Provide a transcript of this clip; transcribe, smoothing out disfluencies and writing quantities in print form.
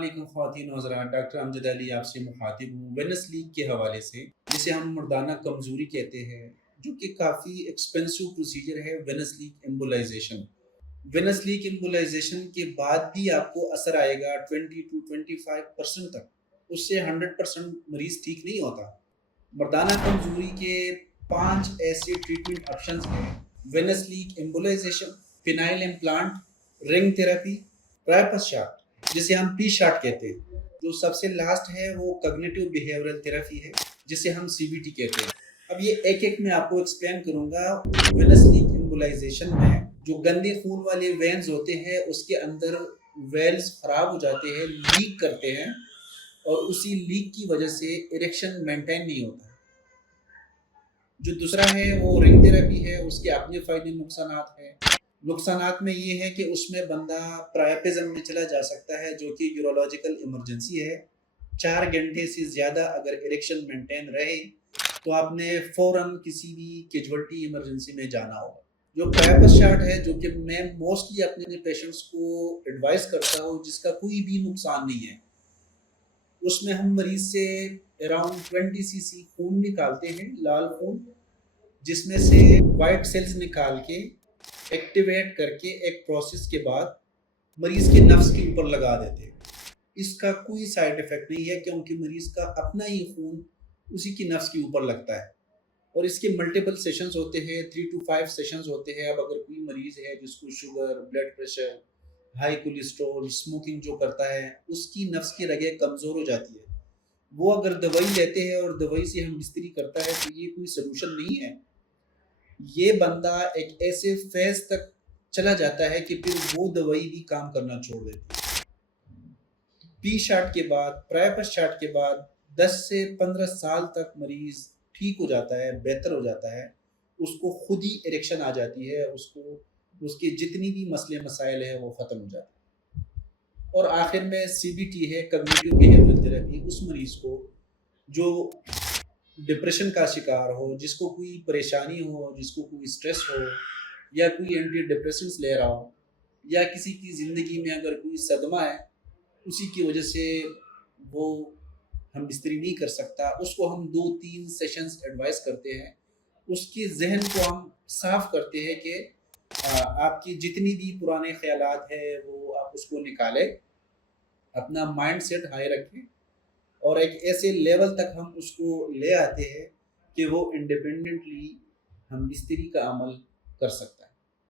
अस्सलामुअलैकुम ख़वातीन व हज़रात, डॉक्टर अमजद अली आपसे मुखातिब हूँ वेनस लीग के हवाले से, जिसे हम मर्दाना कमज़ोरी कहते हैं, जो कि काफ़ी एक्सपेंसिव प्रोसीजर है। Venous leak embolization, venous leak embolization के बाद भी आपको असर आएगा 20 to 25% तक, उससे 100% मरीज़ ठीक नहीं होता। मर्दाना कमज़ोरी के 5 ऐसे ट्रीटमेंट ऑप्शंस हैं: venous leak embolization, penile implant, ring therapy, priapus shot जिसे हम पी शॉट कहते हैं। जो सबसे लास्ट है वो कॉग्निटिव बिहेवियरल थेरेपी है, जिसे हम सीबीटी कहते हैं। अब ये एक एक मैं आपको एक्सप्लेन करूंगा। वेनस लीग एम्बोलाइजेशन में जो गंदे खून वाले वेन्स होते हैं, उसके अंदर वेल्स खराब हो जाते हैं, लीक करते हैं, और उसी लीक की वजह से इरेक्शन मेंटेन नहीं होता। जो दूसरा है वो रिंग थेरेपी है, उसके अपने फ़ायदे नुकसानात हैं। नुकसानात में ये है कि उसमें बंदा प्रायपिज्म में चला जा सकता है, जो कि यूरोलॉजिकल इमरजेंसी है। 4 घंटे से ज़्यादा अगर इरेक्शन मेंटेन रहे तो आपने फ़ौरन किसी भी कैजुअल्टी इमरजेंसी में जाना होगा। जो प्राइपस शॉट है, जो कि मैं मोस्टली अपने पेशेंट्स को एडवाइस करता हूँ, जिसका कोई भी नुकसान नहीं है, उसमें हम मरीज से अराउंड 20 सीसी खून निकालते हैं, लाल खून, जिसमें से वाइट सेल्स निकाल के एक्टिवेट करके एक प्रोसेस के बाद मरीज के नफ्स के ऊपर लगा देते हैं। इसका कोई साइड इफेक्ट नहीं है, क्योंकि मरीज का अपना ही खून उसी की नफ्स के ऊपर लगता है। और इसके मल्टीपल सेशंस होते हैं, 3 to 5 सेशंस होते हैं। अब अगर कोई मरीज है जिसको sugar, blood pressure, high cholesterol, smoking जो करता है, उसकी नफ्स की रगें कमज़ोर हो जाती है, वो अगर दवाई लेते हैं और दवाई से हम बिस्तरी करता है, तो ये कोई सलूशन नहीं है। ये बंदा एक ऐसे फेज तक चला जाता है कि फिर वो दवाई भी काम करना छोड़ देती है। पी शॉट के बाद, प्राइपस शॉट के बाद 10 से 15 साल तक मरीज ठीक हो जाता है, बेहतर हो जाता है, उसको खुद ही इरेक्शन आ जाती है, उसको उसके जितनी भी मसले मसाइल है वो ख़त्म हो जाते हैं। और आखिर में सीबीटी है, कॉग्निटिव बिहेवियरल थेरेपी, उस मरीज़ को जो डिप्रेशन का शिकार हो, जिसको कोई परेशानी हो, जिसको कोई स्ट्रेस हो, या कोई एंटी डिप्रेसेंट्स ले रहा हो, या किसी की ज़िंदगी में अगर कोई सदमा है, उसी की वजह से वो हम बिस्तरी नहीं कर सकता, उसको हम 2-3 सेशंस एडवाइस करते हैं। उसके जहन को हम साफ करते हैं कि आपकी जितनी भी पुराने ख्यालात है वो आप उसको निकालें, अपना माइंड सेट हाई रखें, और एक ऐसे लेवल तक हम उसको ले आते हैं कि वो इंडिपेंडेंटली हम बिस्तरी का अमल कर सकता है।